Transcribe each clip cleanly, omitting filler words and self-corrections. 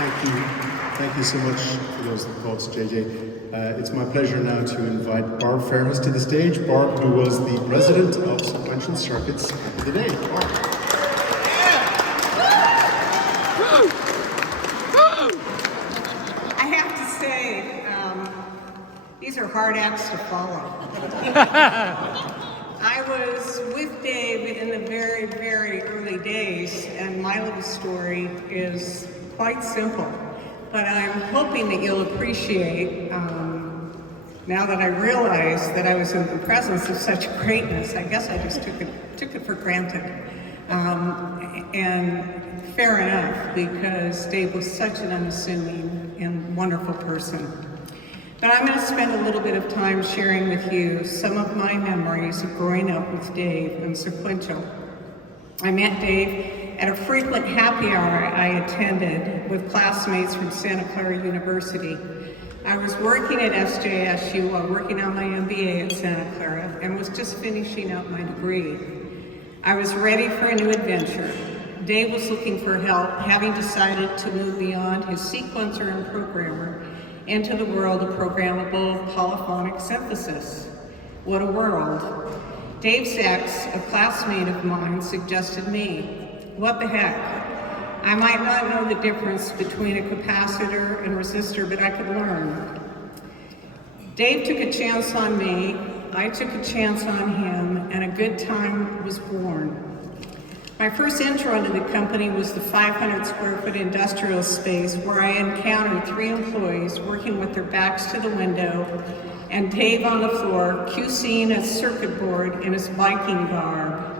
Thank you so much for those thoughts, JJ. It's my pleasure now to invite Barb Fairhurst to the stage. Barb, who was the president of Sequential Circuits for the day. Barb. I have to say, these are hard acts to follow. I was with Dave in the very, very early days, and my little story is quite simple. But I'm hoping that you'll appreciate, now that I realize that I was in the presence of such greatness, I guess I just took it for granted. And fair enough, because Dave was such an unassuming and wonderful person. But I'm going to spend a little bit of time sharing with you some of my memories of growing up with Dave and Sequential. I met Dave at a frequent happy hour I attended with classmates from Santa Clara University. I was working at SJSU while working on my MBA at Santa Clara and was just finishing up my degree. I was ready for a new adventure. Dave was looking for help, having decided to move beyond his sequencer and programmer into the world of programmable polyphonic synthesis. What a world. Dave's ex, a classmate of mine, suggested me. What the heck? I might not know the difference between a capacitor and resistor, but I could learn. Dave took a chance on me, I took a chance on him, and a good time was born. My first intro into the company was the 500 square foot industrial space where I encountered 3 employees working with their backs to the window and Dave on the floor QCing a circuit board in his Viking garb.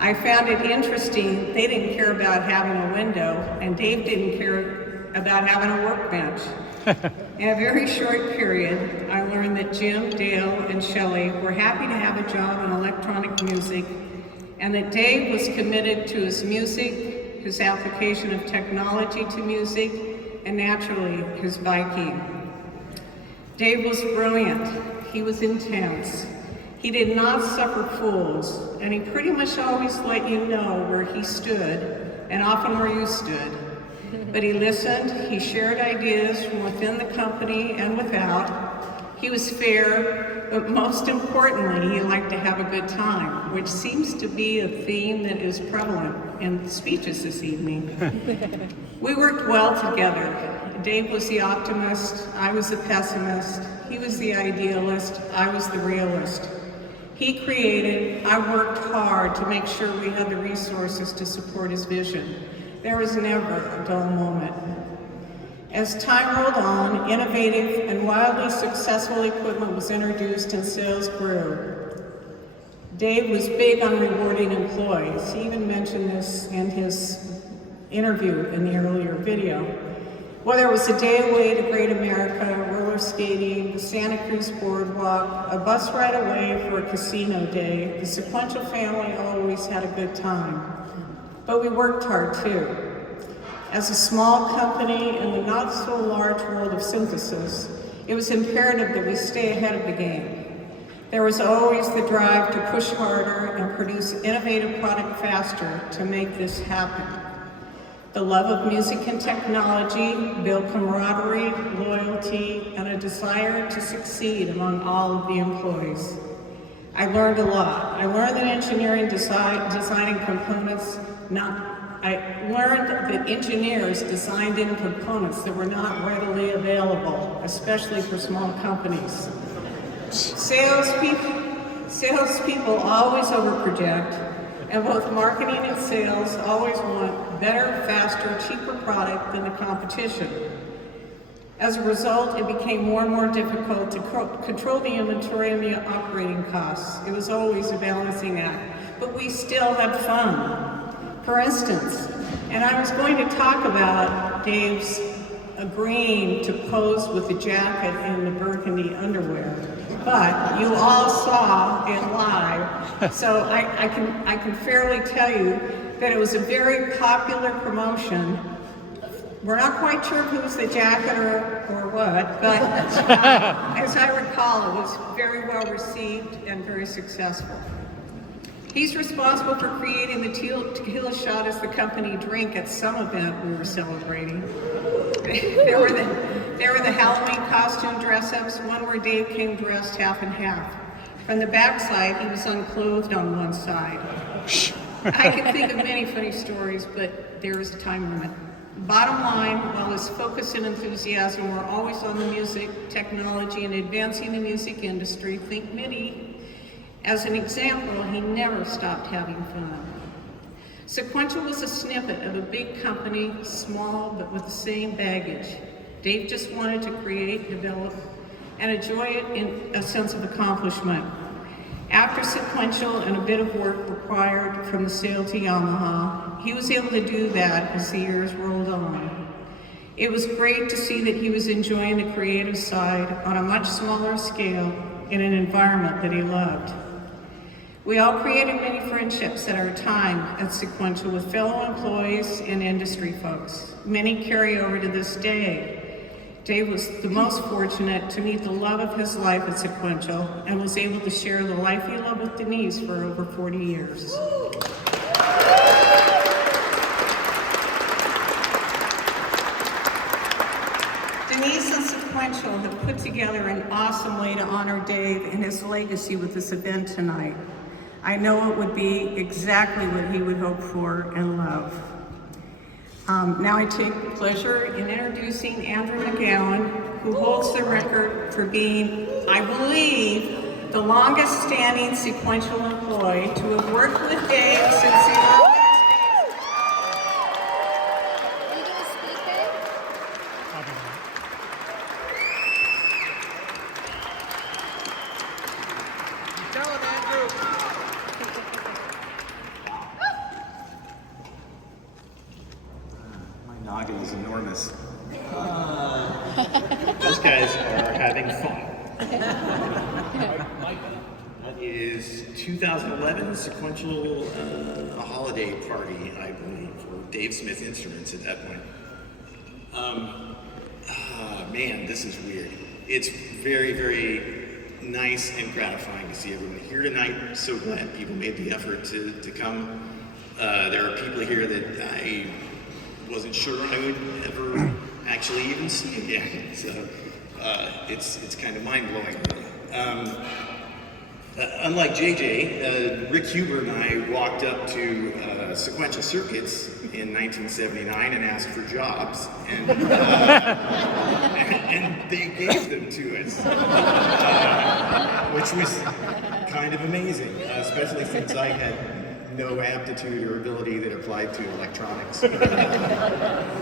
I found it interesting. They didn't care about having a window, and Dave didn't care about having a workbench. In a very short period, I learned that Jim, Dale, and Shelley were happy to have a job in electronic music, and that Dave was committed to his music, his application of technology to music, and naturally, his Viking. Dave was brilliant. He was intense. He did not suffer fools, and he pretty much always let you know where he stood, and often where you stood. But he listened, he shared ideas from within the company and without. He was fair, but most importantly, he liked to have a good time, which seems to be a theme that is prevalent in speeches this evening. We worked well together. Dave was the optimist, I was the pessimist. He was the idealist, I was the realist. He created, I worked hard to make sure we had the resources to support his vision. There was never a dull moment. As time rolled on, innovative and wildly successful equipment was introduced and sales grew. Dave was big on rewarding employees. He even mentioned this in his interview in the earlier video. Whether it was a day away to Great America, roller skating, the Santa Cruz Boardwalk, a bus ride away for a casino day, the Sequential family always had a good time. But we worked hard too. As a small company in the not so large world of synthesis, it was imperative that we stay ahead of the game. There was always the drive to push harder and produce innovative product faster to make this happen. The love of music and technology built camaraderie, loyalty, and a desire to succeed among all of the employees. I learned a lot. I learned that designing components I learned that engineers designed in components that were not readily available, especially for small companies. Salespeople always overproject, and both marketing and sales always want better, faster, cheaper product than the competition. As a result, it became more and more difficult to control the inventory and the operating costs. It was always a balancing act, but we still had fun. For instance, and I was going to talk about Dave's agreeing to pose with the jacket and the burgundy underwear, but you all saw it live, so I can fairly tell you that it was a very popular promotion. We're not quite sure if it was the jacket or what, but as I recall, it was very well received and very successful. He's responsible for creating the tequila shot as the company drink at some event we were celebrating. There were the Halloween costume dress-ups, one where Dave came dressed half and half. From the backside, he was unclothed on one side. I can think of many funny stories, but there is a time limit. Bottom line, while his focus and enthusiasm were always on the music, technology, and advancing the music industry, think MIDI, as an example, he never stopped having fun. Sequential was a snippet of a big company, small but with the same baggage. Dave just wanted to create, develop, and enjoy it in a sense of accomplishment. After Sequential and a bit of work required from the sale to Yamaha, he was able to do that as the years rolled on. It was great to see that he was enjoying the creative side on a much smaller scale in an environment that he loved. We all created many friendships at our time at Sequential with fellow employees and industry folks. Many carry over to this day. Dave was the most fortunate to meet the love of his life at Sequential and was able to share the life he loved with Denise for over 40 years. Denise and Sequential have put together an awesome way to honor Dave and his legacy with this event tonight. I know it would be exactly what he would hope for and love. Now I take pleasure in introducing Andrew McGowan, who holds the record for being, I believe, the longest standing Sequential employee to have worked with Dave since the earliest days. Are you going to speak it? Tell him, Andrew. My noggin is enormous. Those guys are having fun. That is 2011 Sequential a holiday party, I believe, for Dave Smith Instruments at that point. Man, this is weird. It's very, very nice and gratifying to see everyone here tonight. So glad people made the effort to come. There are people here that I wasn't sure I would ever actually even see again. So it's kind of mind-blowing, really. Unlike JJ, Rick Huber and I walked up to Sequential Circuits in 1979 and asked for jobs, and and they gave them to us, which was kind of amazing, especially since I had no aptitude or ability that applied to electronics,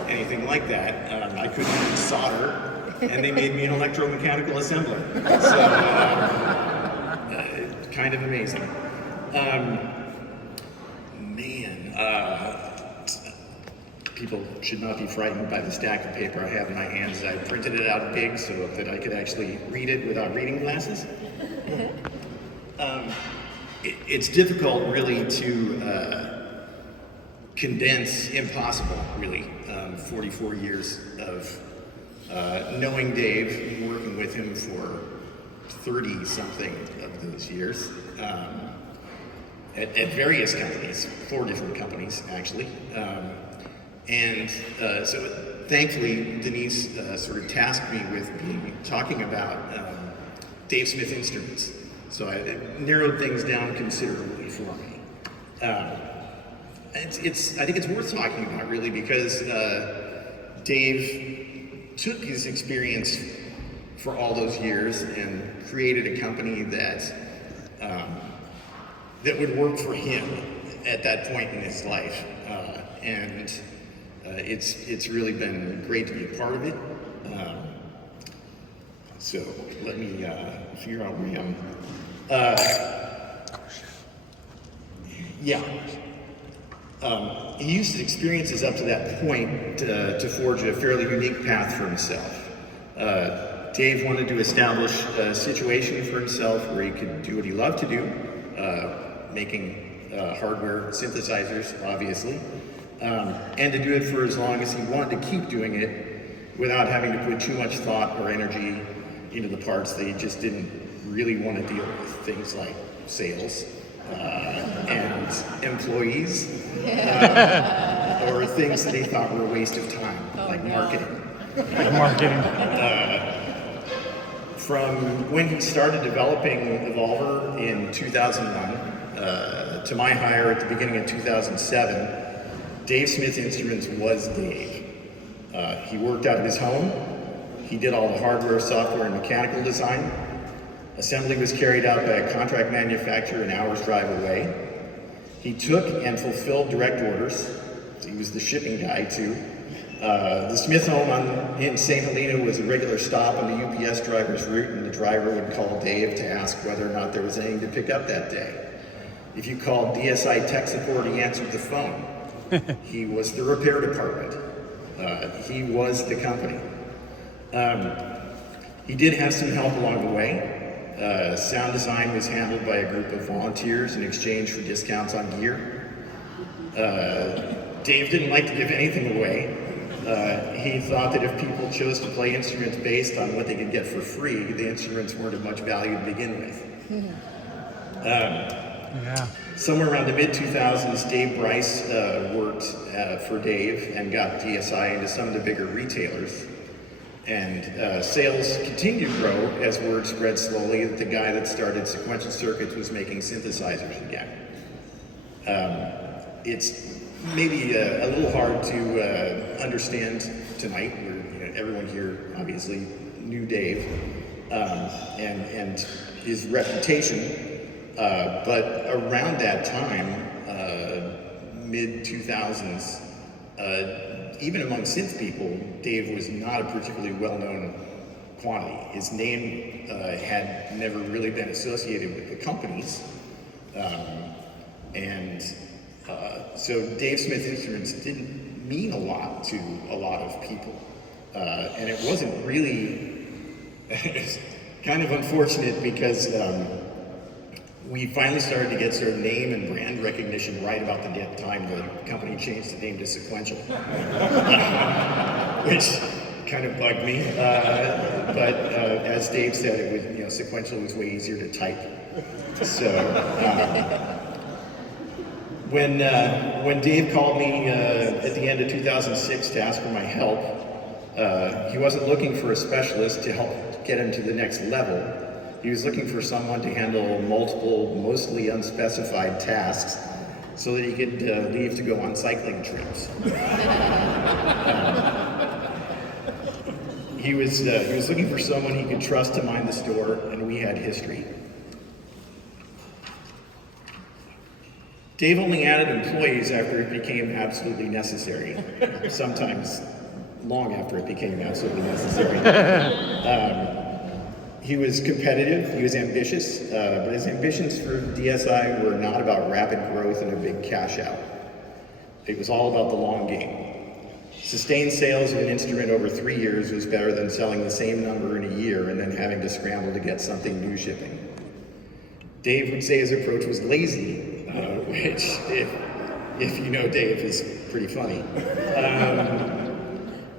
anything like that. I couldn't even solder, and they made me an electromechanical assembler. So. Kind of amazing. People should not be frightened by the stack of paper I have in my hands. I printed it out big so that I could actually read it without reading glasses. It's difficult, really, to condense, impossible, really, 44 years of knowing Dave and working with him for 30-something of those years at various companies, 4 different companies, actually. So thankfully, Denise sort of tasked me with talking about Dave Smith Instruments. So it narrowed things down considerably for me. I think it's worth talking about, really, because Dave took his experience for all those years and created a company that that would work for him at that point in his life, and it's really been great to be a part of it. So let me figure out where I am. He used his experiences up to that point to forge a fairly unique path for himself. Dave wanted to establish a situation for himself where he could do what he loved to do, making hardware synthesizers, obviously, and to do it for as long as he wanted to keep doing it without having to put too much thought or energy into the parts that he just didn't really want to deal with, things like sales and employees, or things that he thought were a waste of time, like marketing. Marketing. From when he started developing Evolver in 2001 to my hire at the beginning of 2007, Dave Smith Instruments was Dave. He worked out of his home. He did all the hardware, software, and mechanical design. Assembly was carried out by a contract manufacturer an hour's drive away. He took and fulfilled direct orders. He was the shipping guy too. The Smith home in St. Helena was a regular stop on the UPS driver's route, and the driver would call Dave to ask whether or not there was anything to pick up that day. If you called DSI tech support, he answered the phone. He was the repair department. He was the company. He did have some help along the way. Sound design was handled by a group of volunteers in exchange for discounts on gear. Dave didn't like to give anything away. He thought that if people chose to play instruments based on what they could get for free, the instruments weren't of much value to begin with. Somewhere around the mid-2000s, Dave Bryce worked for Dave and got DSI into some of the bigger retailers. And sales continued to grow as word spread slowly that the guy that started Sequential Circuits was making synthesizers again. It's maybe a little hard to understand tonight. Everyone here obviously knew Dave and his reputation. But around that time, mid-2000s, even among synth people, Dave was not a particularly well-known quantity. His name had never really been associated with the companies. So Dave Smith Instruments didn't mean a lot to a lot of people. And it wasn't really, it's kind of unfortunate because we finally started to get sort of name and brand recognition right about the time the company changed the name to Sequential, which kind of bugged me. But as Dave said, it was, Sequential was way easier to type. So when Dave called me at the end of 2006 to ask for my help, he wasn't looking for a specialist to help get him to the next level. He was looking for someone to handle multiple, mostly unspecified tasks so that he could leave to go on cycling trips. He was looking for someone he could trust to mind the store, and we had history. Dave only added employees after it became absolutely necessary, sometimes long after it became absolutely necessary. He was competitive, he was ambitious, but his ambitions for DSI were not about rapid growth and a big cash out. It was all about the long game. Sustained sales of an instrument over 3 years was better than selling the same number in a year and then having to scramble to get something new shipping. Dave would say his approach was lazy, which, if you know Dave, is pretty funny.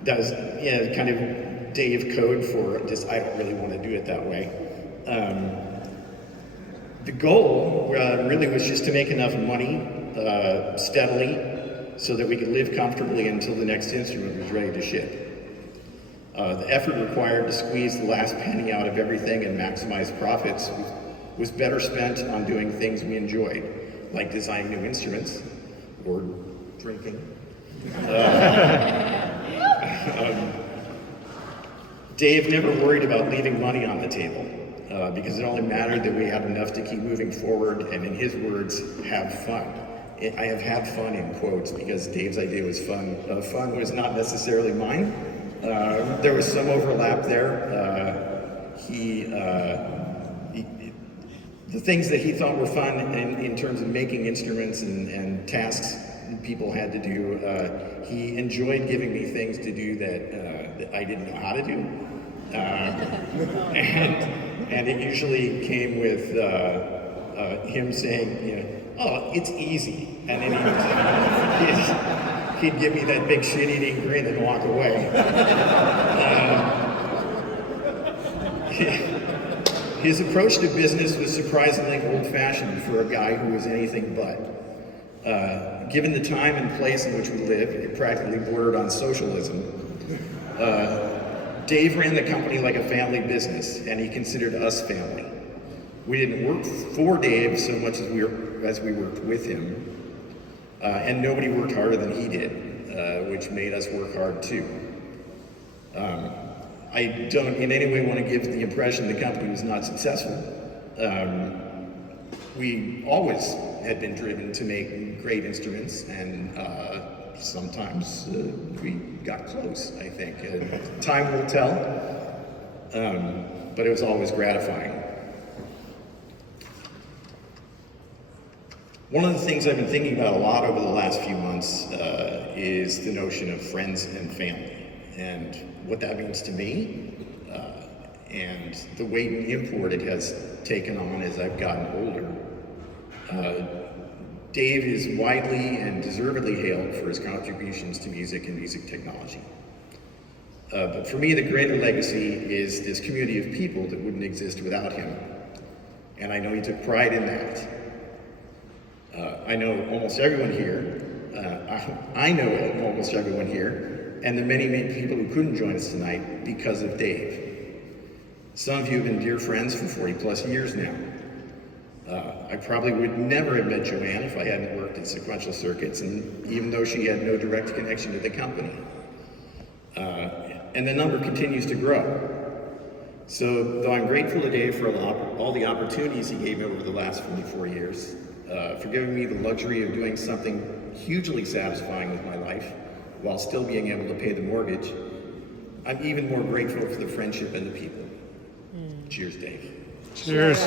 That was kind of Dave code for just, I don't really want to do it that way. The goal really was just to make enough money steadily so that we could live comfortably until the next instrument was ready to ship. The effort required to squeeze the last penny out of everything and maximize profits was better spent on doing things we enjoyed, like designing new instruments or drinking. Dave never worried about leaving money on the table because it only mattered that we had enough to keep moving forward and, in his words, have fun. I have had fun in quotes because Dave's idea was fun. Fun was not necessarily mine. There was some overlap there. The things that he thought were fun in terms of making instruments and tasks that people had to do, he enjoyed giving me things to do that I didn't know how to do. And it usually came with him saying, oh, it's easy. And then he'd give me that big shit-eating grin and walk away. His approach to business was surprisingly old-fashioned for a guy who was anything but. Given the time and place in which we lived, it practically bordered on socialism. Dave ran the company like a family business, and he considered us family. We didn't work for Dave so much as we worked with him, and nobody worked harder than he did, which made us work hard too. I don't in any way want to give the impression the company was not successful. We always had been driven to make great instruments, and sometimes we got close, I think. Time will tell, but it was always gratifying. One of the things I've been thinking about a lot over the last few months is the notion of friends and family, and what that means to me, and the weight and import it has taken on as I've gotten older. Dave is widely and deservedly hailed for his contributions to music and music technology. But for me, the greater legacy is this community of people that wouldn't exist without him. And I know he took pride in that. I know almost everyone here, I know almost everyone here, and the many people who couldn't join us tonight because of Dave. Some of you have been dear friends for 40 plus years now. I probably would never have met Joanne if I hadn't worked at Sequential Circuits, and even though she had no direct connection to the company. And the number continues to grow. So though I'm grateful to Dave for all the opportunities he gave me over the last 44 years, for giving me the luxury of doing something hugely satisfying with my life while still being able to pay the mortgage, I'm even more grateful for the friendship and the people. Cheers, Dave. Cheers.